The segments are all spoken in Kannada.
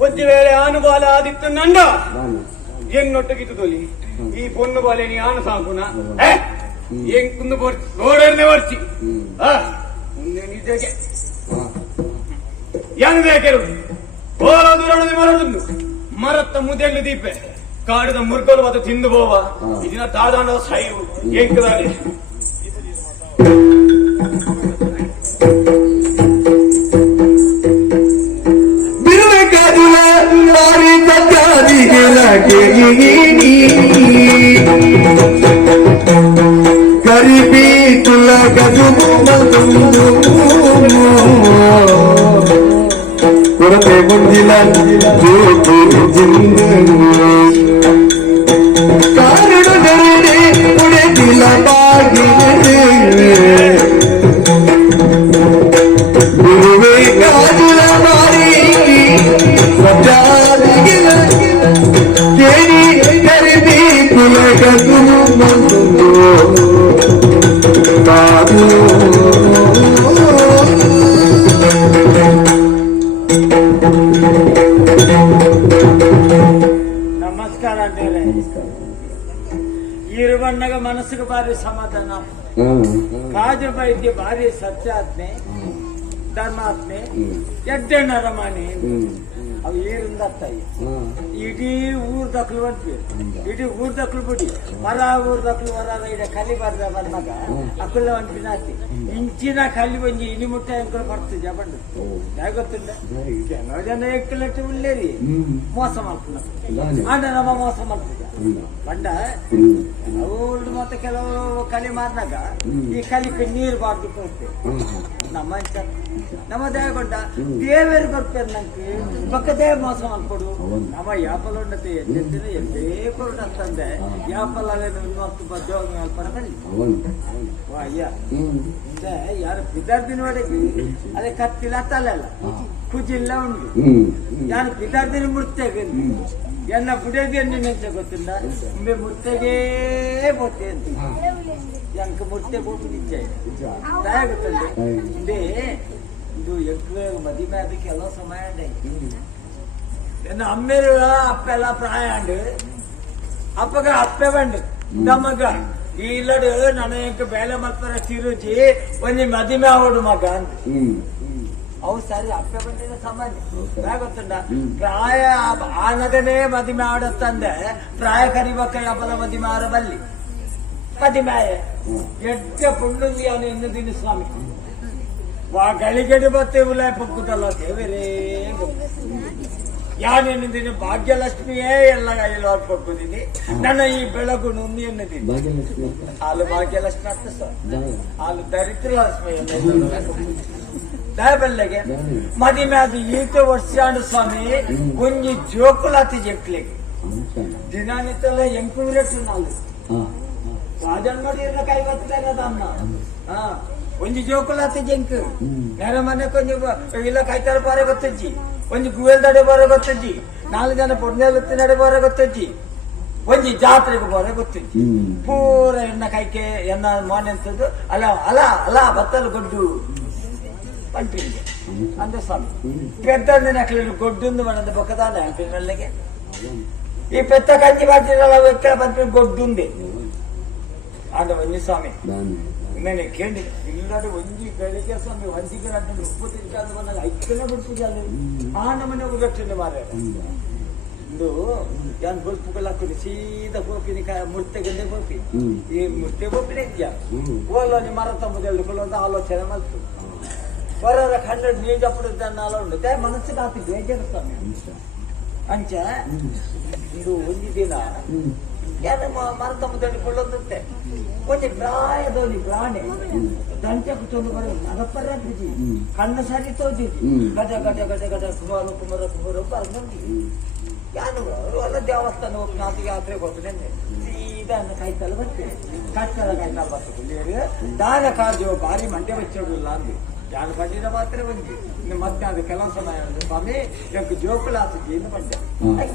ಒಜ್ಜಿ ವೇಳೆ ಆನು ಬಾಲ ಆದಿತ್ತು ನಂಡ ಎನ್ನೊಟ್ಟಿಗಿತ್ತು ತೊಲಿ ಈ ಪೊನ್ನು ಬಾಲೆ ನೀ ಆನು ಸಾಕುನ ಏನ್ ಕುಂದು ಗೋಡನೆ ಬರ್ಚಿ ಮುಂದೆ ನಿಜಗೆ ಏನು ಬೇಕೆರು ಓಲ ದೂರ ಮರದುಂದು ಮರತ್ತ ಮುದೆಲ್ಲು ದೀಪೆ ಕಾಡಿದ ಮುರ್ಗಲು ಅದು ತಿಂದು ಬೋವ ಇದನ್ನ ತಾದಾಂಡ ಸೈರು ಎಂಕದಾಡಿ ಬಿರುವೆಕಾದುಲ ಮಾರಿ ತಕ್ಕಾದಿಗೆ ಕರಿಬಿ ತುಲ ಗದು ಕೊರತೆ ಬಂದಿಲ್ಲ ಜೋತು ಜಿಂದ ಕಾರಣದರಡೆ ಉಳಿದಿಲ್ಲ ಬಾಗಿಲೇ ಗುರುವೇ ಕಾದುಲ ಮಾರಿ ಸಜ್ಜಾದಿಗಿಲ ಕೇಳಿ ಕರಿಬಿ ತುಲ ಗದು ಕಾದು ನಮಸ್ಕಾರ ಅಂತೇಳಿ ಇರುವಣ್ಣಗ ಮನಸ್ಸಿಗೆ ಭಾರಿ ಸಮಾಧಾನ ಕಾಜು ವೈದ್ಯ ಭಾರಿ ಸತ್ಯಾತ್ಮೆ ಧರ್ಮಾತ್ಮೆ ಎಡ್ಡೆಣ್ಣ ರಮಾಣಿ ಅವು ಏರಿಂದ ಇಡೀ ಊರ್ ದಕ್ಲು ಬಂದ್ವಿ ಇಡೀ ಊರ್ ದಕ್ಲು ಬಿಡಿ ಮರ ಊರ್ ದಕ್ಲು ವರ ಇಡ ಕಲಿ ಬರ್ದ ಬಂದಾಗ ಅಕ್ಕಲ್ಲ ಒಂದು ಬಿನಾತಿ ಇಂಚಿನ ಕಲಿ ಬಂಜಿ ಇನಿ ಮುಟ್ಟ ಎಂಕಲು ಬರ್ತದೆ ಬಂದು ಯಾಕೆ ಗೊತ್ತಿಲ್ಲ ಕೆಲವು ಜನ ಎಕ್ಕಲಟ್ಟು ಉಳ್ಳೇರಿ ಮೋಸ ಮಾಡ್ತಾರೆ ಆಂಡ ನಮ್ಮ ಮೋಸ ಮಾಡ್ತಿದ್ದ ಬಂಡ ಅವ್ರದ್ದು ಮತ್ತೆ ಕೆಲವು ಕಲಿ ಮಾರಿನಾಗ ಈ ಕಲಿಕ್ಕೆ ನೀರು ಬಾರ್ದು ನಮ್ಮ ನಮ್ಮ ದೇವಗೊಂಡ ದೇವೇರು ಬರ್ತಾರೆ ನಂಗೆ ಪಕ್ಕದೇ ಮೋಸ ಮಾಡ್ಕೊಡು ನಮ್ಮ ಯಾಪಲ್ ಉಂಡತೆ ಎದ್ದಿನ ಎದ್ದೇ ಕೊಡು ಅಂತಂದೆ ಯಾಪಲ್ ಅಲ್ಲೇ ಮಸ್ತು ಬದ್ದೋಗ ಮೇಲ್ಪಡದಲ್ಲಿ ಅಯ್ಯ ಯಾರು ಬಿದ್ದಾರ್ದಿನ ಒಳಗೆ ಅದೇ ಕತ್ತಿಲ್ಲ ತಲೆಲ್ಲ ಕುಜಿಲ್ಲ ಉಂಟು ಯಾರು ಬಿದ್ದಾರ್ದಿನ ಮುಡ್ತೆಗೆ ಎನ್ನ ಬುಡೇದಿ ನೆಂಚ ಗೊತ್ತಿಲ್ಲ ನಿಂಬೆ ಮುರ್ತೆಗೇ ಬೋತೆ ಅಂತ ಎಂಕ ಮುರ್ತೆ ಬೋಟು ನಿಜ ದಯ ಗೊತ್ತಂದೆ ಇಂದೇ ಇದು ಎಂಕ್ಲೆ ಮದಿಮೆ ಅದಕ್ಕೆ ಎಲ್ಲ ಸಮಯ ಎನ್ನ ಅಮ್ಮೇರು ಅಪ್ಪೆಲ್ಲ ಪ್ರಾಯ ಅಂಡು ಅಪ್ಪಗ ಅಪ್ಪೆ ಬಂಡು ನಮಗ ಈ ಇಲ್ಲಡು ನನಗೆ ಬೇಲೆ ಮಲ್ಪರ ತಿರುಚಿ ಒಂದು ಮದಿಮೆ ಆವಡು ಮಗ ಅಂತ ಅವು ಸರಿ ಅಪ್ಪೆ ಬಂದಿನ ಸಾಮಾನ್ಯ ಗೊತ್ತುಂಡ ಪ್ರಾಯ ಆನಗನೇ ಮದಿಮೆ ಆಡತ್ತಂದೆ ಪ್ರಾಯ ಕರಿಬೇಕ ಹಬ್ಬದ ಮದಿಮೆ ಆರ ಬಲ್ಲಿ ಮದಿಮೆ ಎಡ್ಡ ಪುಂಡುಂದಿ ಅವನು ಇನ್ನು ದಿನ ಸ್ವಾಮಿ ವಾ ಗಳಿಗೆಡಿ ಬತ್ತೆ ಉಲಾಯ ಪಕ್ಕದಲ್ಲ ದೇವರೇ ಯಾನೇನು ದಿನ ಭಾಗ್ಯಲಕ್ಷ್ಮಿಯೇ ಎಲ್ಲ ಕೈಯಲ್ಲಿ ಹೊರಕೊಟ್ಟಿದ್ದೀನಿ ನನ್ನ ಈ ಬೆಳಗು ನುಂದಿ ಎನ್ನುತ್ತೀನಿ ಹಾಲು ಭಾಗ್ಯಲಕ್ಷ್ಮಿ ಅರ್ಥ ಸರ್ ಹಾಲು ದರಿದ್ರ ಲಕ್ಷ್ಮಿ ದಯಬಲ್ಲೆಗೆ ಮದಿಮೆ ಅದು ಈತ ವರ್ಷಾಂಡು ಸ್ವಾಮಿ ಒಂಜಿ ಜೋಕುಲಾತಿ ಜಕ್ಲಿಗೆ ದಿನನಿತ್ಯಲ್ಲ ಎಂಕುವಿರಟ್ಟು ನಾಲ್ಕು ರಾಜನ್ ನೋಡಿ ಎಲ್ಲ ಕೈ ಬರ್ತೇನೆ ಅಮ್ಮ ಒಂಜಿ ಜೋಕುಲಾತಿ ಜಂಕ್ ನೆರ ಮನೆ ಕೊಂಚ ಇಲ್ಲ ಕೈತಾರ ಬಾರೆ ಗೊತ್ತಜ್ಜಿ ಒಂಜಿ ಗುವೆಲ್ ದಡೆ ಬಾರೆ ಗೊತ್ತಜ್ಜಿ 4 ಜನ ಪೊಣ್ಣೆಲತ್ತಿ ನಡೆ ಬಾರೆ ಗೊತ್ತಜ್ಜಿ ಒಂಜಿ ಜಾತ್ರೆಗೆ ಬಾರೆ ಗೊತ್ತಜ್ಜಿ ಪೂರ ಎಣ್ಣ ಕೈಕೆ ಎನ್ನ ಮೋನೆ ಅಂತದ್ದು ಅಲ್ಲ ಅಲ ಅಲ ಬತ್ತಲು ಗೊಡ್ಡು ಪಂಪಿಗೆ ಅಂದ್ರೆ ಸ್ವಾಮಿ ಪೆದ್ದಂದಿನ ನಕಲಿ ಗೊಡ್ಡುಂದು ಮನದ ಬೊಕ್ಕದಾನ ಹಂಪಿನಲ್ಲಿಗೆ ಈ ಪೆತ್ತ ಕಂಜಿ ಮಾಡ್ತಿರಲ್ಲ ವ್ಯಕ್ತಿ ಪಂಪಿ ಗೊಡ್ಡುಂದೆ ಆಂಡ ಒಂಜಿ ಸ್ವಾಮಿ నేను కేండి ఇల్లాడు వంజి గడికే స్వామి వంజిగా అంటే ఉప్పు తింటాను మన ఐక్యనే బిడుపుజాలి ఆ నమనే ఉగట్టింది మారే ಇಂದು ಯಾನ್ ಬಲ್ಪುಗಳಾಕಿ ಸೀದಾ ಹೋಗ್ತೀನಿ ಮುರ್ತೆಗೆ ಹೋಗಿ ಈ ಮುರ್ತೆ ಹೋಗ್ಬಿಡಿ ಹೋಗ್ಲ ಮರ ತಮ್ಮದಲ್ಲಿ ಕೊಲ್ಲೊಂದು ಆಲೋಚನೆ ಮಾಡ್ತು ಬರೋರ ಕಂಡು ನೀಜప్పుడు ನಾಲ ಉಂಟು ಮನಸ್ಸಿಗೆ ಆತಿ ಬೇಜಾರು ಸ್ವಾಮಿ ಅಂಚ ಇಂದು ಒಂದು ದಿನ ಯಾರ ಮರ ತಮ್ಮದಲ್ಲಿ ಕೊಳ್ಳೊಂದುತ್ತೆ ಕೊಂಚ ಪ್ರಾಯದವನಿ ಪ್ರಾಣಿ ದಂಚೆ ಕುಚ್ಚೊಂದು ಬರೋ ನಗಪ್ಪರ ಕಣ್ಣು ಸರಿ ತೋಜಿದ್ವಿ ಗಜ ಗಜ ಗಜ ಗಜ ಕುಮಾರ ಕುಮಾರ ಕುಮಾರ ಬರ್ಬಂದಿ ಯಾನು ಎಲ್ಲ ದೇವಸ್ಥಾನ ಹೋಗಿ ನಾಲ್ಕು ಯಾತ್ರೆಗೆ ಹೋಗ್ತೇನೆ ಸೀದಾ ಕಾಯ್ತಲ್ಲ ಬರ್ತೇನೆ ಕಟ್ಟದ ಕಾಯ್ತಲ್ಲ ಬರ್ತದೆ ದಾನ ಕಾರ್ಯ ಭಾರಿ ಮಂಡ್ಯ ಬಚ್ಚೋಡಿಲ್ಲ ಅಂದ್ವಿ ಯಾರು ಬಂದಿದ ಮಾತ್ರ ಬಂದಿ ಇನ್ನು ಮತ್ತೆ ಅದು ಕೆಲವು ಸಮಯ ಸ್ವಾಮಿ ಇವಕ್ಕೆ ಜೋಕುಲಾಸ ಜೀನು ಬಂದೆ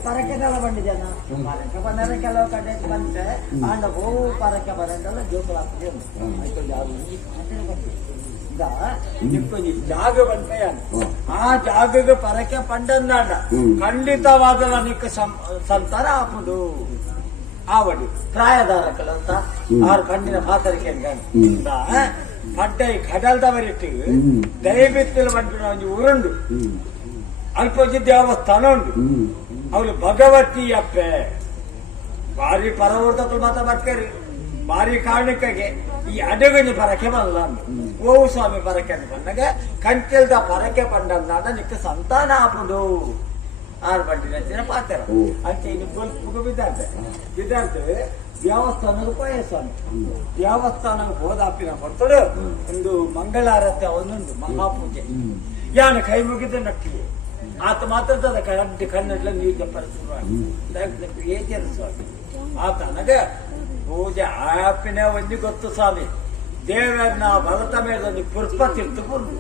ಪರಕೆದೆಲ್ಲ ಬಂದಿದ್ದಾನ ಪರಕೆ ಬಂದರೆ ಕೆಲವು ಕಡೆ ಬಂತೆ ಆಂಡ ಹೋ ಪರಕೆ ಬರಂದಲ್ಲ ಜೋಕುಲಾಸ ಜೀನು ಆಯ್ತು ಯಾರು ಬಂದಿ ఇప్పుడు జాగ పడిపోయాను ఆ జాగకు పరకే పండన్నాడ ఖండితవాద నీకు సంతాన అప్పుడు ఆవడు ప్రాయదారకలంత ఆరు కండిన పాతరికేం కానీ పడ్డాయి కడల్దవరిట్టు దయబెత్తులు పంటున్నావు ఊరుండు ಅಲ್ಪೋಜಿ ದೇವಸ್ಥಾನ ಉಂಟು ಅವಳು ಭಗವತಿ ಅಪ್ಪೆ ಭಾರಿ ಪರವರ್ತಗಳು ಮಾತ್ರ ಬರ್ತಾರೆ ಭಾರಿ ಕಾರಣಕ್ಕಾಗಿ ಈ ಅಡುಗನಿ ಪರಕೆ ಬಲ್ಲ ಓವು ಸ್ವಾಮಿ ಪರಕೆ ಅಂತ ಬಂದಾಗ ಕಂಚಲ್ದ ಪರಕೆ ಬಂದಾಗ ನಿಕ್ಕ ಸಂತಾನ ಆಪುದು ಆರು ಬಂಡಿನ ಪಾತ್ರ ಅಂಚೆ ಇನ್ನು ಗೊಲ್ಪು ಬಿದ್ದಂತೆ ದೇವಸ್ಥಾನಕ್ಕೆ ಪೋಯ ಸ್ವಾಮಿ ದೇವಸ್ಥಾನಕ್ಕೆ ಹೋದಾಪಿನ ಬರ್ತಡು ಒಂದು ಮಂಗಳಾರತಿ ಅವನೊಂದು ಮಹಾಪೂಜೆ ಯಾನ ಕೈ ಮುಗಿದ ನಟ್ಟಿಗೆ ಆತ ಮಾತಾಡ್ತದ ಕನ್ನಡ ನೀವು ಜಪ್ಪರಿಸುವ ಏಜರು ಸ್ವಾಮಿ ಆತ ನನಗೆ ಪೂಜೆ ಆಪಿನ ಒಂದು ಗೊತ್ತು ಸ್ವಾಮಿ ದೇವರನ್ನ ಭರತ ಮೇಲೆ ಒಂದು ಪುಷ್ಪ ತಿಳ್ತುಕೊಂಡು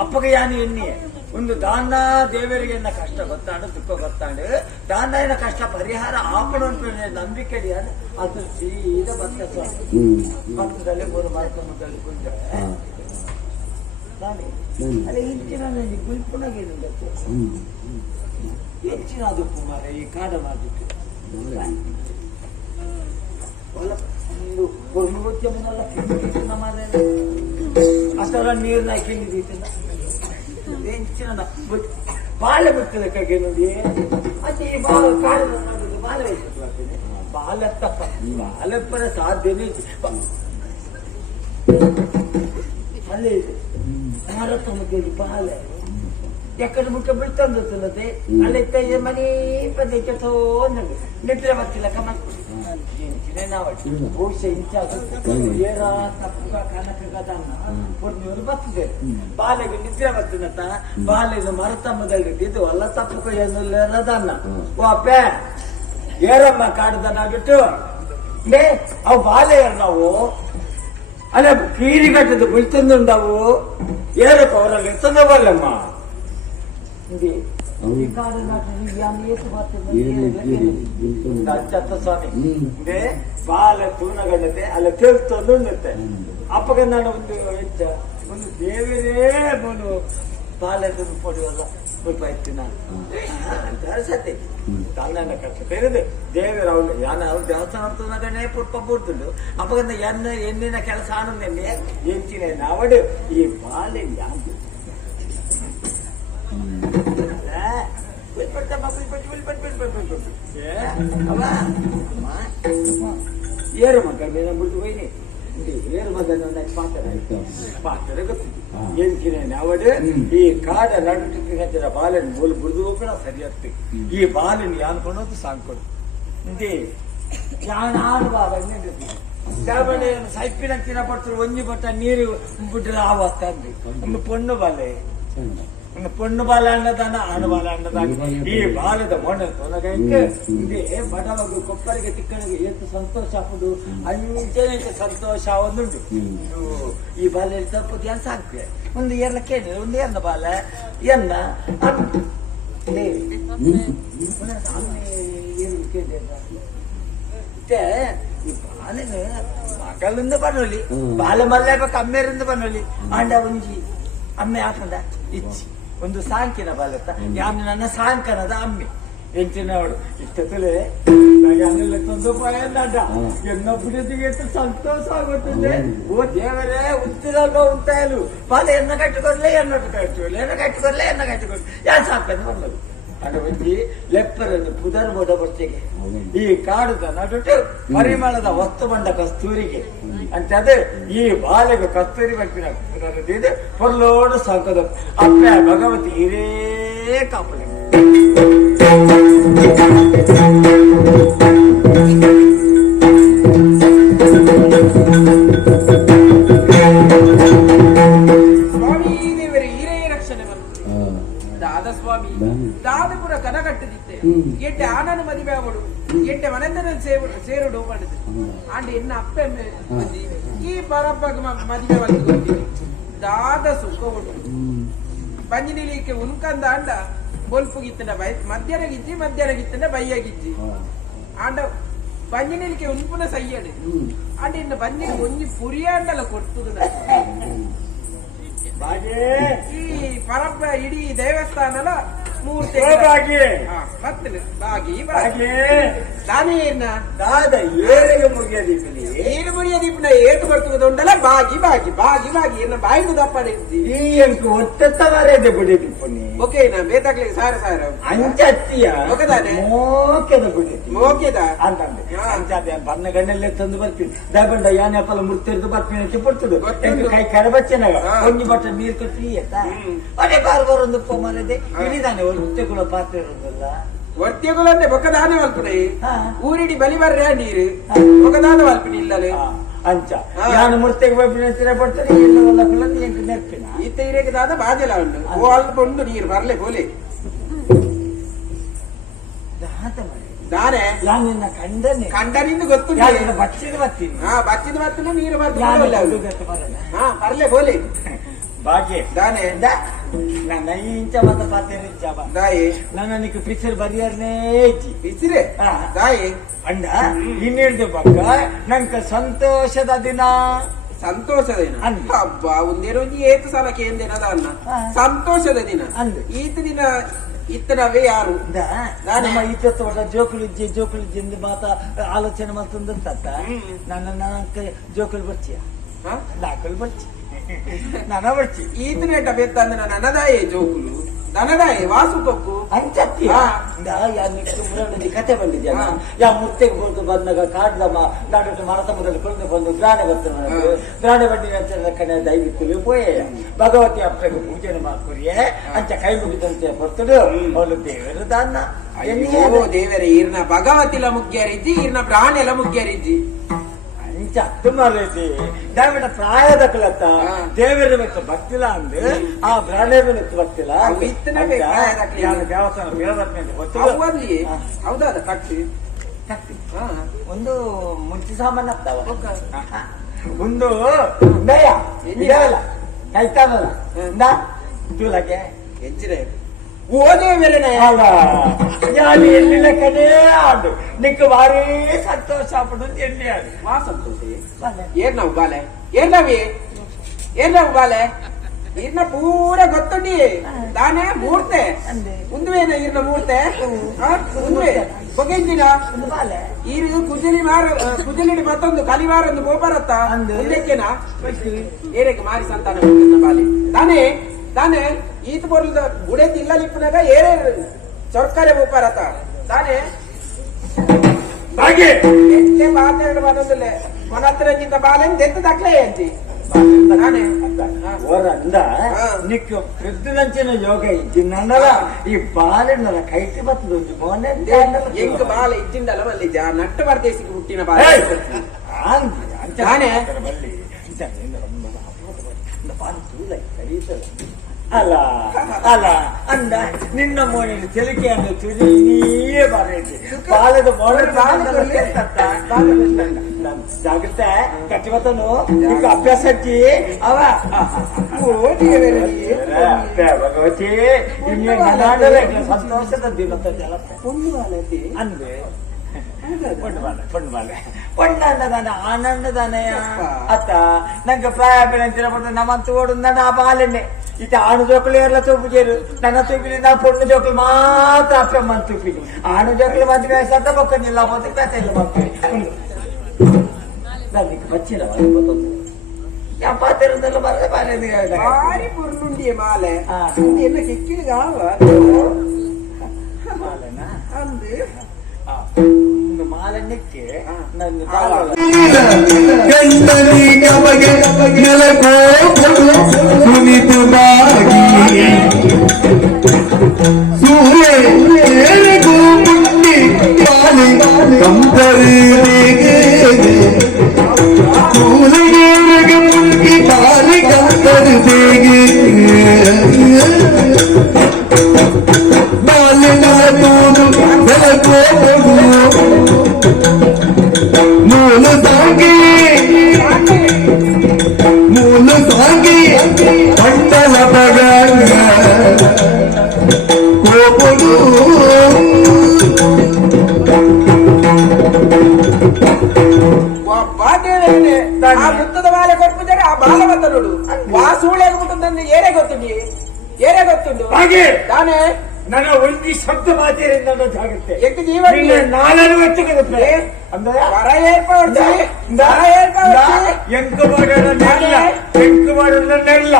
ಅಪ್ಪಗೆ ಯಾನು ಎನ್ನಿ ಒಂದು ದಾನ ದೇವರಿಗೆ ಕಷ್ಟ ಗೊತ್ತಾಡು ದುಃಖ ಗೊತ್ತಾಡು ದಾನ ಏನ ಕಷ್ಟ ಪರಿಹಾರ ಆಪಣ ನಂಬಿಕೆ ಅದು ಸೀದಾ ಭತ್ತ ಸ್ವಾಮಿ ಭತ್ತದಲ್ಲಿ ಮೂರು ಮಾರ್ಕೊಂಡಲ್ಲಿ ಕುಂಜ ಅಲ್ಲ ಹೆಚ್ಚಿನ ನನಗೆ ಗುಲ್ಪುನಾಗೇನು ಹೆಚ್ಚಿನ ಅದಕ್ಕೂ ಮಾರ ಈ ಕಾಡ ಮಾಡಿಟ್ಟು ಅಷ್ಟರ ನೀರ್ನ ಹಾಕಿಟ್ಟಿಲ್ಲ ಹೆಚ್ಚಿನ ಬಾಳೆ ಬಿಡ್ತದೆ ಕಗೆ ನೋಡಿ ಅದೇ ಈ ಬಾಳ ಕಾಡ ಬಾಳೆ ವಹಿಸಿರ್ತೇನೆ ಬಾಲೆತ್ತಪ್ಪ ಬಾಲೆಪ್ಪರ ಸಾಧ್ಯನೇ ಅಲ್ಲೇ ಇದೆ ಮಾರತ್ತೊಂದು ಬಾಲೆ ಎಕ್ಕಡ ಮುಟ್ಟ ಬಿಡ್ತಂದತೆ ಅಲ್ಲಿತ್ತ ಮನೆ ಪ್ರದೇಶ ನಿದ್ರೆ ಬರ್ತಿಲ್ಲ ಬಹುಶಃ ಇಂಚ ಏರ ತಪ್ಪು ಕನಕಗದನ್ನ ಪೂರ್ಣಿಯವರು ಬರ್ತದೆ ಬಾಲೆಗೆ ನಿದ್ರೆ ಬರ್ತೀನತ್ತ ಬಾಲೆಗೆ ಮರತಮ್ಮದಲ್ಲಿ ಇದು ಅಲ್ಲ ತಪ್ಪು ಏನದನ್ನ ಓ ಅಪ್ಪೆ ಏರಮ್ಮ ಕಾಡ್ದನ್ನ ಬಿಟ್ಟು ಅವು ಬಾಲೆ ನಾವು ಅಲ್ಲ ಕೀರಿಗಟ್ಟದ ಬಿಳ್ತಂದುಂಡವು ಏರಪ್ಪ ಅವರಲ್ಲಿ ಎತ್ತದವಲ್ಲಮ್ಮ ಸ್ವಾಮಿ ಬಾಲ ತೂನಗಂಡತೆ ಅಲ್ಲ ತೇಲ್ತೊಂದುಂಡತೆ ಅಪ್ಪಗ ನಾನು ಒಂದು ಹೆಚ್ಚ ಒಂದು ದೇವರೇ ಒಂದು ಬಾಲದ ಪೊಡಿಯಲ್ಲ ಸ್ವಲ್ಪ ಇತ್ತಿನ ಸತ್ಯ ತನ್ನ ಕಷ್ಟ ಬೇರೆ ದೇವರ ಅವಳು ಯಾನ ಅವ್ರು ದೇವಸ್ಥಾನ ತೂನಗಣೆ ಪುಟ್ಪ ಬೂಡ್ತುಂಡು ಅಪ್ಪಗಂದ ಎಣ್ಣಿನ ಕೆಲಸ ಆನಂದೆಣ್ಣೆ ಹೆಚ್ಚಿನ ನಾವಡು ಈ ಬಾಲೆ ಯಾರು ಏರು ಮಗ ಬಿಟ್ಟು ಹೋಯ್ನಿ ಏರು ಮಗ ಪಾತ್ರ ಗೊತ್ತಿದೆ ಅವಡು ಈ ಕಾಡ ನಡುಟಿಗೆ ಹತ್ತಿರ ಬಾಲೆನ್ ಮೂಲ ಬುಡ್ದು ಕೂಡ ಸರಿ ಆಗ್ತದೆ ಈ ಬಾಲೆನ್ ಯಾನ್ ಕೊಡೋದು ಸಾಂಗ್ಕೊಡು ಇಂದೇ ಯಾನ್ ಆರು ಬಾಲ ಸೈಪಿನ ತಿನ್ನ ಪಡ್ತಾರೆ ಒಂಜಿ ಬಟ್ಟ ನೀರು ಬಿಡ್ರೆ ಆವತ್ತ ಅಂದ್ರಿ ಒಂದು ಪೊಣ್ಣು ಬಾಲೆ பொண்ணு ಬಾಲಣ್ಣದಾನ ಆಡು ಬಾಲಣ್ಣದಾನ ಈ ಬಾಲದ ಮೊಂಡ ತೊನಗೈಕೆ ಇದೇ ಬಡವಗ ಕೊಪ್ಪರಿಗೆ ತಿಕ್ಕಣಿಗೆ ಎಷ್ಟು ಸಂತೋಷ ಆಗುದು ಅಂಚನೆ ಸಂತೋಷ ಒಂದುಂಟು ಈ ಬಾಲ ಸ್ವಲ್ಪ ಧ್ಯಾನ ಸಾಕ್ತದೆ ಒಂದು ಏರ್ಲ ಕೇಳಿ ಒಂದು ಏರ್ನ ಬಾಲ ಎನ್ನ ಈ ಬಾಲನ ಮಗಳಿಂದ ಬನ್ನೋಲಿ ಬಾಲ ಮಲ್ಲ ಕಮ್ಮೇರಿಂದ ಬನ್ನೋಲಿ ಆಂಡ ಒಂಜಿ ಅಮ್ಮೆ ಹಾಕಂಡ ಇಚ್ಚಿ ಒಂದು ಸಾಂಕಿನ ಬಾಲತ್ತ ಯಾನು ನನ್ನ ಸಾಂಕನದ ಅಮ್ಮೆ ಎಂಚಿನವಳು ಇಷ್ಟತಲೇ ನನಗೆ ತೊಂದು ಪಾಯಲ್ಲ ಎನ್ನ ಪುಡಿದಿಗೆ ಸಂತೋಷ ಆಗುತ್ತದೆ ಓ ದೇವರೇ ಉತ್ತಿರಲ್ಲ ಉಂಟಾಯಲು ಬಾಲ ಎನ್ನ ಕಟ್ಟಿಕೊಡ್ಲೆ ಎನ್ನೊಟ್ಟು ಕಟ್ಟಿಕೊಡ್ಲೆ ಎನ್ನ ಕಟ್ಟಿಕೊಡ್ಲೆ ಎನ್ನ ಕಟ್ಟಿಕೊಡ್ಲೆ ಯಾರು ಸಾಕಂದು ಬಂದದು ಅಡ ಒಂಜಿ ಲೆಪ್ಪರನ್ನು ಪುದರ್ ಬೋದ ಬೊಚ್ಚೆಗೆ ಈ ಕಾಡುದ ನಡುಟು ಪರಿಮಳದ ವಸ್ತು ಬಂಡ ಕಸ್ತೂರಿಗೆ ಅಂತದು ಈ ಬಾಲೆಗೆ ಕಸ್ತೂರಿ ಬರ್ಪಿನ ಪುನರುದ್ದಿದೆ ಪೊರ್ಲೋಡು ಸಾಕದ ಅಪ್ಪೆ ಭಗವತಿ ಹಿರೇ ಕಾಪಲೆ ದಾದಪುರ ಕನಗಟ್ಟದಿತ್ತೆ ಎಟ್ಟೆ ಆನನ ಮದುವೆ ಅವಡು ಎಟ್ಟೆ ಮನೆಂದನ ಸೇರುಡು ಮಾಡಿದೆ ಅಂಡ್ ಎನ್ನ ಅಪ್ಪೆ ಈ ಪರಪ್ಪಗ ಮದುವೆ ಬಂದು ದಾದ ಸುಖ ಉಂಟು ಪಂಜಿನಿಲಿಕ್ಕೆ ಉನ್ಕಂದ ಅಂಡ ಬೊಲ್ಪುಗಿತ್ತನ ಮಧ್ಯಾಹ್ನಗಿತ್ತನ ಬಯ್ಯಗಿಜ್ಜಿ ಅಂಡ ಪಂಜಿನಿಲಿಕ್ಕೆ ಉನ್ಪುನ ಸಯ್ಯಡೆ ಅಂಡ ಇನ್ನ ಬಂಜಿನ ಒಂಜಿ ಪುರಿಯಾಂಡಲ ಕೊಡ್ತುದು ಬಾಗಿ ಈ ಪರಪ್ಪ ಇಡೀ ದೇವಸ್ಥಾನದ ಮೂರ್ತಿ ಓ ಬಾಗಿ ಬರ್ತೇನೆ ಬಾಗಿ ಬಾಗಿ ನಾನೇ ಏನ ದಾದ ಏಳಿಗೆ ಮುಗಿಯದಿಪ್ಪಲಿ ಏನು ಮುರಿಯ ದೀಪನ ಏಟು ಬರ್ತುವುದುಂಟಲ್ಲ ಬಾಗಿ ಬಾಗಿ ಬಾಗಿ ಬಾಗಿ ಏನ ಬಾಯಿದು ದಪ್ಪ ಈ ಅಂಕು ಒತ್ತವರೇದೆ ಬಿಡಿ ದಿಪ್ಪನಿ ಓಕೆ ನಾ ಬೇತಾಗ್ಲಿ ಸಾರ ಸಾರ ಅಂಚತ್ತಿಯ ಒಕ್ಕದಾನೆ ಮೋಕೆದ ಬಿಡಿ ಮೋಕೆದ ಅಂತಂದೆ ಅಂಚಾದ ಬಣ್ಣ ಗಣ್ಣಲ್ಲೇ ತಂದು ಬರ್ತೀನಿ ದಾಗೊಂಡ ಯಾನೆ ಅಪ್ಪಲ ಮುರ್ತಿರ್ದು ಬರ್ತೀನಿ ಅಂತ ಬಿಡ್ತದು ಕೈ ಕರಬಚ್ಚನಾಗ ಒಂಜಿ ಬಟ್ಟ ನೀರು ಕಟ್ಟಿ ಆಯ್ತಾ ಅದೇ ಬಾರ್ಬಾರೊಂದು ಪೊಮ್ಮರದೆ ಇಳಿದಾನೆ ವೃತ್ಯಕುಲ ಪಾತ್ರ ಇರೋದಲ್ಲ ವರ್ತಿಯಗುಲ ಅಂದ್ರೆ ಬೊಕ್ಕದಾನ ವಲ್ಪನೆ ಊರಿಡಿ ಬಲಿ ಬರ್ರೆ ನೀರು ಬೊಕ್ಕದಾನ ವಲ್ಪಿನಿ ಇಲ್ಲಲೆ ಅಂಚ ನಾನು ಮುರ್ತೆಗೆ ಬರ್ತೀನಿ ಬರ್ತೀನಿ ಎಲ್ಲ ಎಂಟು ನೆರ್ಪಿನ ಈತ ಇರೇಗದಾದ ಬಾಜಲ ಉಂಟು ಓ ಅಲ್ಪ ಉಂಟು ನೀರು ಬರ್ಲೆ ಬೋಲೆ ದಾನೆ ನಾನು ನಿನ್ನ ಕಂಡನೆ ಕಂಡನಿಂದ ಗೊತ್ತು ಬಚ್ಚಿದ ಬರ್ತೀನಿ ಬಚ್ಚಿದ ಬರ್ತನ ನೀರು ಬರ್ತೀನಿ ಬರ್ಲೆ ಬೋಲೆ ಭಾಗ್ಯ ದಾನೆ ನನ್ನ ಇಂಚ ಬಂದ ಪಾತ್ರ ದಾಯಿ ನನ್ನ ನಿಕ್ ಪಿಕ್ಚರ್ ಬರಿಯರ್ನೇ ಇಜ್ಜಿ ಬಿಸಿರೆ ದಾಯಿ ಅಂಡ ಇನ್ನಿಡ್ದು ಬಕ್ಕ ನಂಕ ಸಂತೋಷದ ದಿನ ಸಂತೋಷದ ದಿನ ಹಬ್ಬ ಒಂದೇನೋ ಏತು ಸಲ ಕೇಂದ್ರದ ಅನ್ನ ಸಂತೋಷದ ದಿನ ಈತ ದಿನ ಇತ್ತನವೇ ಯಾರು ನಮ್ಮ ಈತ ಜೋಕುಳಿಜ್ಜಿ ಎಂದು ಮಾತಾ ಆಲೋಚನೆ ಮಾಡ್ತಂದಂತ ನನ್ನ ಜೋಕುಳು ಬರ್ಚಿಯ ನಾಕುಳು ಬರ್ಚಿ ನನ್ನ ಬರ್ಚಿ ಈತನೇಟ ಬೆತ್ತಂದ್ರೆ ನನ್ನದಾಯೇ ಜೋಕುಲು ನನ್ನದಾಯೇ ವಾಸು ತೊಕ್ಕು ಅಂಚತ್ತಿ ಕತೆ ಬಂದಿದ್ಯಾ ಯಾ ಮುತ್ತೆಗೆ ಬಂದು ಬಂದಾಗ ಕಾಡ್ದಮ್ಮ ನಾಡು ಮರತಮ್ಮದಲ್ಲಿ ಕೊಂಡು ಬಂದು ಗ್ರಾಣೆ ಬರ್ತಾನೆ ಗ್ರಾಣೆ ಬಂದಿನ ಕಡೆ ದಯವಿಟ್ಟು ಪೋಯೆ ಭಗವತಿ ಅಪ್ಪಗೆ ಪೂಜೆ ಮಾಡ್ಕೊರಿಯೇ ಅಂಚ ಕೈ ಮುಗಿದಂತೆ ಬರ್ತಡು ಅವಳು ದೇವರು ದಾನ ದೇವರೇ ಈರ್ನ ಭಗವತಿಲ ಮುಖ್ಯರಿಜ್ಜಿ ಈರ್ನ ಪ್ರಾಣೆಲ ಮುಖ್ಯರಿಜ್ಜಿ ಇಂಚ ತುಂಬಿ ದೇವರ ಪ್ರಾಯದ ಕುಲತ್ತ ದೇವರ ಬೇಕು ಭಕ್ತಿಲ ಅಂದು ಆ ಪ್ರಾಣೇರ ಭಕ್ತಿಲ ದೇವಸ್ಥಾನ ಅಲ್ಲಿ ಹೌದಾದ ಕಟ್ಟಿ ಕಟ್ಟಿ ಒಂದು ಮುಂಚೆ ಸಾಮಾನು ಆಗ್ತಾವ ಒಂದು ದಯ ಇದಲ್ಲ ಕೈತಾನಲ್ಲ ತೂಲಕ್ಕೆ ಹೆಚ್ಚಿದೆ ಓದೇ ಮೇಲೆ ಯಾರು ಎಲ್ಲಿನ ಕಡೆ ಆಡು ನಿಕ್ಕ ಭಾರಿ ಸಂತೋಷ ಪಡುದು ಎಲ್ಲಿ ಆಡು ಮಾ ಸಂತೋಷ ಏನ್ ನಾವು ಬಾಲೆ ಏನ್ ನಾವು ಬಾಲೆ ಇರ್ನ ಪೂರ ಗೊತ್ತುಂಡಿ ತಾನೇ ಮೂರ್ತೆ ಮುಂದುವೇನ ಇರ್ನ ಮೂರ್ತೆ ಮುಂದುವೆ ಬೊಗೆಂಜಿನ ಈರು ಕುಜಲಿ ಮತ್ತೊಂದು ಕಲಿವಾರ ಒಂದು ಗೋಪರತ್ತ ಮುಂದಕ್ಕೆನಾ ಏರಕ್ಕೆ ಮಾರಿ ಸಂತಾನ ಬಾಲಿ ತಾನೇ ಈತ ಬರಲ್ದ ಗುಡೆ ತಿಲ್ಲಲಿಪ್ಪನಾಗ ಏರೇ ಸರ್ಕಾರಿ ಗೋಪರತ್ತ ತಾನೇ ಎಷ್ಟೇ ಮಾತಾಡ ಬಂದಿಲ್ಲ ಮನತ್ತರಂಜಿತ ಬಾಲೆನ್ ದೆತ್ತ ದಕ್ಲೆ ಅಂತಿ ಹೊರಂದ ನಿಕ್ಕು ಪ್ರತಿದಂಚಿನ ಯೋಗ ಇದ್ದಿನ್ನಲ್ಲ ಈ ಬಾಲೆಣ್ಣರ ಕೈಟಿ ಬರ್ತದ ಒಂದು ಮೊನ್ನೆ ಎಂಕ ಬಾಲ ಇದ್ದಿಂದಲ್ಲ ಮಲ್ಲಿ ನಟ್ಟು ಪರದೇಶಿಗೆ ಹುಟ್ಟಿನ ಬಾಲ ಅಲ್ಲ ಅಲ್ಲ ಅಂದ ನಿನ್ನ ಮೋನಿನ ತೆಲಿಕೆಯನ್ನು ತುದಿ ನೀಯೇ ಬರೈತಿ ಬಾಲದ ಜಾಗ್ರತೆ ಕಟ್ಟಿವತನು ಈಗ ಅಭ್ಯಾಸ ಹಚ್ಚಿ ಅವ ಭಗವತಿ ಇನ್ನೇ ಸಂತೋಷದ ದಿನ ಅಂದೆ ಪೊಣ್ಣದಾನ ಆನಂದದಾನಯ ಅತ್ತ ನಂಗೆ ಪ್ರಾಯ ಬೆಳೆಂತಿರ ನಮ್ಮಂತ ಓಡು ನನ್ನ ಆ ಬಾಲೆಣ್ಣೆ ಇತ್ತ ಆಣು ಜೋಕುಲು ಎಲ್ಲ ತೂಪಿಜೇರು ನನ್ನ ತೂಪಿಲಿ ನಾ ಪೊಣ್ಣು ಜೋಕುಲು ಮಾತ್ರ ಅಪ್ಪಮ್ಮ ತೂಪಿನಿ ಆಣು ಜೋಕುಲು ಮದುವೆ ಸತ್ತ ಬೊಕ್ಕನಿಲ್ಲ ಮತ್ತೆ ಕತೆ ಇಲ್ಲ ಮಕ್ಕಳು ನನಗೆ ಬಚ್ಚಿನ ಪಾತ್ರದಲ್ಲ ಬರದೆ ಭಾರಿ ಪುರ್ನುಂಡಿಯ ಮಾಲೆ ಎಲ್ಲ ಕಿಕ್ಕಿಲಿಗ ಮಾಲೆನಾ ಅಂದು ಮಾಲನ್ಯಕ್ಕೆ ಗಂಡನಿ ಕಮಗೆ ನೆಲಕೋ ಸುನಿತು ಬಾಗಿ ಸೂರ್ಯಗೂ ಮುಟ್ಟಿ ಪಾಲಿ ಕಂಪರಿಗೆ ಸೂರ್ಯಗೆ ಮುಟ್ಟಿ ಪಾಲಿ ಕಂಪರಿಗೆ ಬಾಲಿನ ತೋದು ನೆಲಕೋ ಮೂಲ ಸಾಗಿ ಮಂಡಲ ಬಗಂಗ ಕೋಪಡು ಆ ವೃತ್ತದ ಬಾಲೆ ಕೊಟ್ಬಿದ್ದಾರೆ ಆ ಬಾಲ ಬಂದ ನೋಡು ವಾಸೂಳೆ ಆಗ್ಬಿಟ್ಟು ದಾನೆ ನನ್ನ ಒಂಜಿ ಶಬ್ದ ಮಾತೇರಿಂದ ಜಾಗುತ್ತೆ ಎಂಕ ಜೀವನ ನಾಲ್ಕು ಹೆಚ್ಚುತ್ತೆ ಅಂದ್ರೆ ವರ ಏರ್ಪಡ್ಸಿ ಎಂಕ ಮಾಡೋಣ ಎಂಕ ಮಾಡೋಣ ನೆಲ್ಲ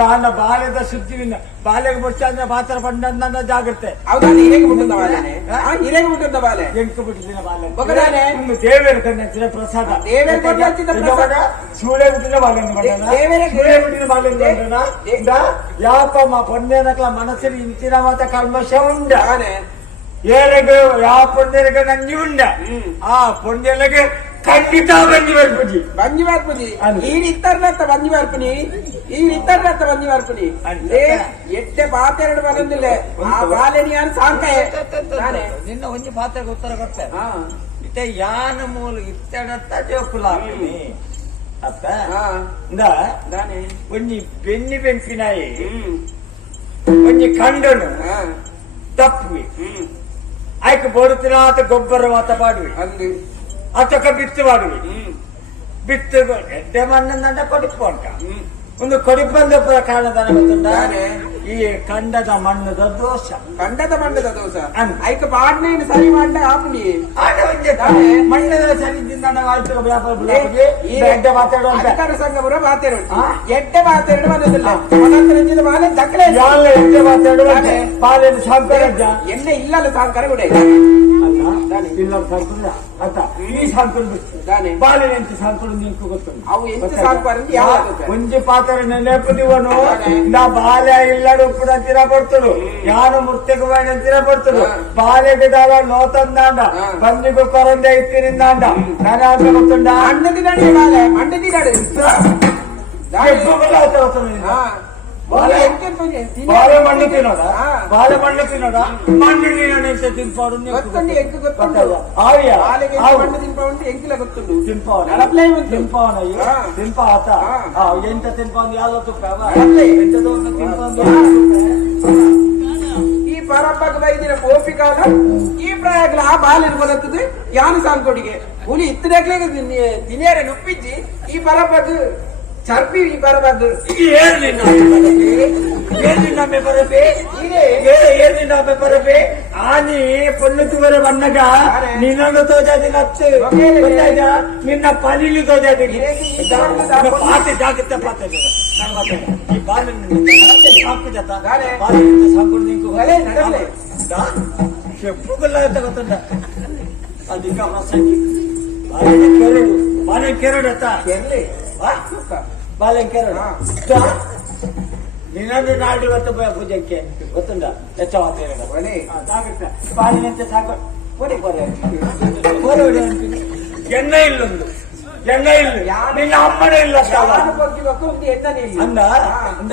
ನನ್ನ ಬಾಲ್ಯದ ಸುದ್ದಿವಿನ ಬಾಲ್ಯಗೆ ಬಿಡ್ತ ಅಂದ್ರೆ ಮಾತ್ರ ಬಂಡ ಜಾಗ್ರತೆ ಹೌದಾ ಹಿರೇಗೆ ಬಿಟ್ಟದ ಬಾಲೆನೆ ಹಿರೇಗೆ ಬಿಟ್ಟದ ಬಾಲೆ ಎಂಕ ಬಿಟ್ಟಿನ ಬಾಲ್ಯ ಬಗದಾನೆ ದೇವೇರ ಕಣ್ಣಿನ ಪ್ರಸಾದ ದೇವೇರ ಕಣ್ಣಿನ ಪ್ರಸಾದ ಸೂಳೆ ಬಿಟ್ಟಿನ ಬಾಲ್ಯ ಸೂಳೆ ಬಿಟ್ಟಿನ ಬಾಲ್ಯ ಯಾಪಮ್ಮ ಪೊನ್ನೆನಕ್ಲ ಮನಸ್ಸಿನ ಇಂಚಿನ ಮಾತ ಕಲ್ಮಶ ಉಂಡ ಏಳಗೆ ಯಾವ ಪೊನ್ನೆಲಗೆ ನಂಜಿ ಉಂಡ ಆ ಪೊನ್ನೆಲಗೆ ಖಂಡಿತ ಬಂಜಿ ಬರ್ಪುಜಿ ಬಂಜಿ ಬರ್ಪುಜಿ ಈಡಿತ್ತರ್ನತ್ತ ಬಂಜಿ ಬರ್ಪುನಿ ಈಡಿತ್ತರ್ನತ್ತ ಬಂಜಿ ಬರ್ಪುನಿ ಎಟ್ಟೆ ಪಾತೆರಡು ಬಂದಿಲ್ಲ ಆ ಬಾಲೆನಿ ಯಾರು ಸಾಂಕಾಯ ನಿನ್ನ ಒಂಜಿ ಪಾತ್ರೆಗೆ ಉತ್ತರ ಕೊಡ್ತಾರೆ ಇತ್ತೆ ಯಾನ ಮೂಲ ಇತ್ತಡತ್ತ ಜೋಕುಲ ಅತ್ತ ದಾನೆ ಒಂಜಿ ಬೆನ್ನಿ ಬೆಂಪಿನಾಯಿ ಒಂಜಿ ಕಂಡನು ತಪ್ಪಿ ಆಯ್ಕೆ ಬರುತ್ತಿನಾತ ಗೊಬ್ಬರ ಮಾತ ಪಾಡುವಿ ಅಂದು ಅತಕ ಬಿತ್ತು ಮಾಡುವಿ ಬಿತ್ತು ಎಡ್ಡೆ ಮಣ್ಣನ್ನ ಕೊಡಿಪೋಂಟ ಒಂದು ಕೊಡಿಪಂದ ಕಾರಣದಾನ ಗೊತ್ತುಂಟ ಈ ಕಂಡದ ಮಣ್ಣದ ದೋಷ ಕಂಡದ ಮಣ್ಣದ ದೋಷ ಐಕ ಪಾಡ್ನೇನು ಸರಿ ಮಾಡ ಆಪುಡಿ ಮಣ್ಣದ ಸರಿದಿಂದ ನಾವು ಆಯ್ತು ವ್ಯಾಪಾರ ಎಡ್ಡೆ ಮಾತಾಡುವ ಅಧಿಕಾರ ಸಂಘ ಬರೋ ಮಾತಾಡೋದು ಎಡ್ಡೆ ಮಾತಾಡು ಬಂದಿಲ್ಲ ಮನಂತರ ಬಾಲೆ ದಕ್ಕಲೆ ಯಾಲ ಎಡ್ಡೆ ಮಾತಾಡುವ ಬಾಲೆನ ಸಾಂಕರಜ್ಜ ಎಣ್ಣೆ ಇಲ್ಲಲ್ಲ ಸಾಂಕರ ಕೂಡ ಇಲ್ಲ ಸಾಂಕರ ಅತ್ತ ಈ ಸಾಂಕರ ಬಾಲೆನ ಎಂತ ಸಾಂಕರ ನಿಂಕು ಗೊತ್ತುಂಟು ಅವು ಎಂತ ಸಾಂಕರ ಯಾವ ಒಂಜಿ ಪಾತ್ರ ನೆನಪದಿವನು ನಾ ಬಾಲ್ಯ ಇಲ್ಲಡು ಕೂಡ ತಿರಪಡ್ತಳು ಯಾನು ಮುರ್ತೆಗೆ ಬೇಡ ತಿರಪಡ್ತಳು ಬಾಲ್ಯಗೆ ದಾವ ನೋತಂದಾಂಡ ಬಂದಿಗೂ ಕೊರಂದೆ ಇತ್ತಿರಿಂದಾಂಡ ನಾನು ಗೊತ್ತುಂಡ ಅಣ್ಣದಿ ನಡಿ ಬಾಲೆ ಅಣ್ಣದಿ ನಡಿ ಬಾಳೆ ಮಣ್ಣು ತಿನ್ನೋದ ಬಾಳೆ ಮಣ್ಣು ತಿನ್ನೋದ ಮಣ್ಣು ತಿನ್ಪಾಡು ಮಣ್ಣು ತಿನ್ಪೌಂಟು ಎಂಕಿಲ ಗೊತ್ತುಂಡು ತಿನ್ಪ ಆತ ಎಂತ ತಿನ್ಪಾಂದು ಯಾವ್ದು ತುಪ್ಪ ಈ ಪರಪ್ಪಕ್ಕೆ ಬೈದಿನ ಗೋಪಿಕಾಲ ಈ ಪ್ರಾಯಗಳ ಆ ಬಾಲಿನ ಬರುತ್ತದೆ ಯಾನು ಸಾಂಕೋಡಿಗೆ ಹುಲಿ ಇತ್ತದಾಗ್ಲೇ ದಿನೇರ ನುಪ್ಪಿಜ್ಜಿ ಈ ಪರಪ್ಪಕ್ಕೆ ಚರ್ಪಿ ಈ ಬರಬಾರ್ದು ಬರಬೇ ಆನಿ ಪೊಳ್ಳು ಬರ ಬಣ್ಣಗ ನಿನ್ನನ್ನು ತೋಜಾದಿ ನಚ್ಚು ನಿನ್ನ ಪಲಿಲಿ ತೋಜಾದಿ ಪಾತೆ ಜಾಗ್ರತೆ ಪಾತೆ ಈ ಬಾಲಿನ ಸಾಕು ಜತ ಬಾಲಿನಿಂದ ಸಾಕು ನಿಂಕು చెప్పుకులా ಗೊತ್ತುಂಟ ಅದೀಗ ಪ್ರಸಂಗಿ ಬಾಲೆ ಕೆರಡು ಅತ್ತ ಬಾಲೆ ಕೆರಡು ನಿನ್ನನ್ನು ನಾಡಿ ಇವತ್ತು ಪೂಜೆಗೆ ಗೊತ್ತುಂಟ ಬಾಲಿನಂತೆ ಸಾಕು ಎಣ್ಣ ಇಲ್ಲೊಂದು ಎಣ್ಣ ಇಲ್ಲ ನಿನ್ನ ಅಮ್ಮನ ಇಲ್ಲ ಅಂದ ಅಂದ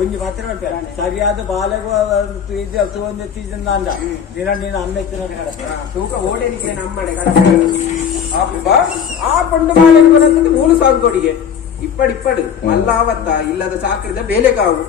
ಒಂದು ಮಾತ್ರ ಸರಿಯಾದ ಬಾಲೆಗೂ ಒಂದು ತೀಜಂದ ಅಂದ ದಿನ ನೀನು ಅಮ್ಮ ಎತ್ತಿನ ತೂಕ ಓಡೇನಿಕೆ ನಮ್ಮಡೆ ಆ ಪಂಡು ಬಾಲೆ ಬರುತ್ತದೆ ಮೂಲು ಸಾಂಗೋಡಿಗೆ ಇಪ್ಪಡಿಪ್ಪಡು ಮಲ್ಲಾವತ್ತ ಇಲ್ಲದ ಸಾಕ್ರಿದ ಬೇಲೆ ಕಾವು